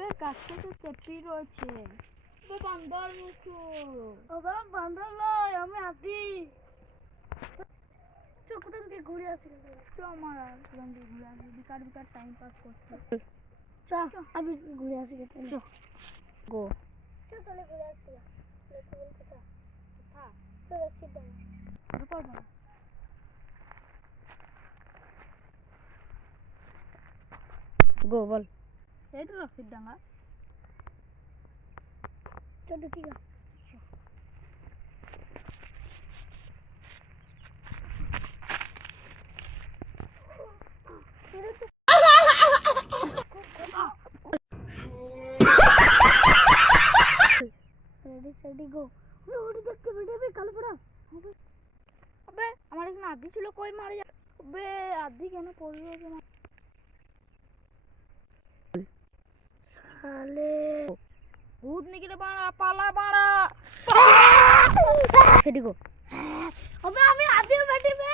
अबे काटे तो चपटी রয়েছে ও বান্দর মুখো ওবা বান্দর লয় আমি আদি চকুটান দিয়ে ঘুরে আসি তো আমার চকুটান দিয়ে ঘুরে আসি বিকার বিকার টাইম পাস করতে চ আমি ঘুরে আসি চ গো চ তাহলে ঘুরে আসি লেখা বলতে তা হ্যাঁ তো সিধা রুপার বল গো বল এইটা রসিদ ডাঙ্গা চল ঠিক আছে रेडी सेडी गो ওটা দেখতে ভিডিওতে কালো পড়া अबे আমার এখানে আদি ছিল কই মারে যা अबे আদি কেন পড়লো যে साले भूत निकले बाड़ा पाला बाड़ा सेडी गो अबे আমি আদি বেটি বে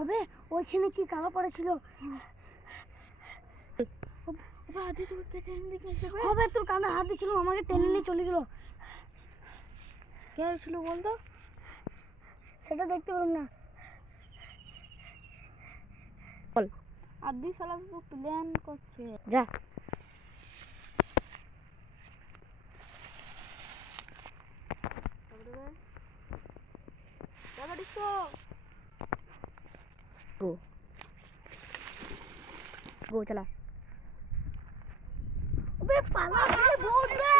अबे ওইখানে কি কালো পড়েছিল अबे आदि तो केटे देखে अबे তোর কানে হাত দিছিল আমাকে টেনে নিয়ে চলে গেল কে ছিল বল তো সেটা দেখতে পারুম না বল আদি শালা তো প্ল্যান করছে যা गो गो चला अबे पाला बे भूत बे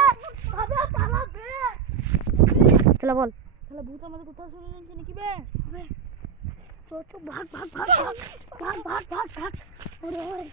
अबे पाला बे चला बोल चला भूत আমাদের কথা শুনে নিছে নাকি বে अबे চল চল ভাগ ভাগ ভাগ ভাগ ভাগ ভাগ ভাগ ওরে ওরে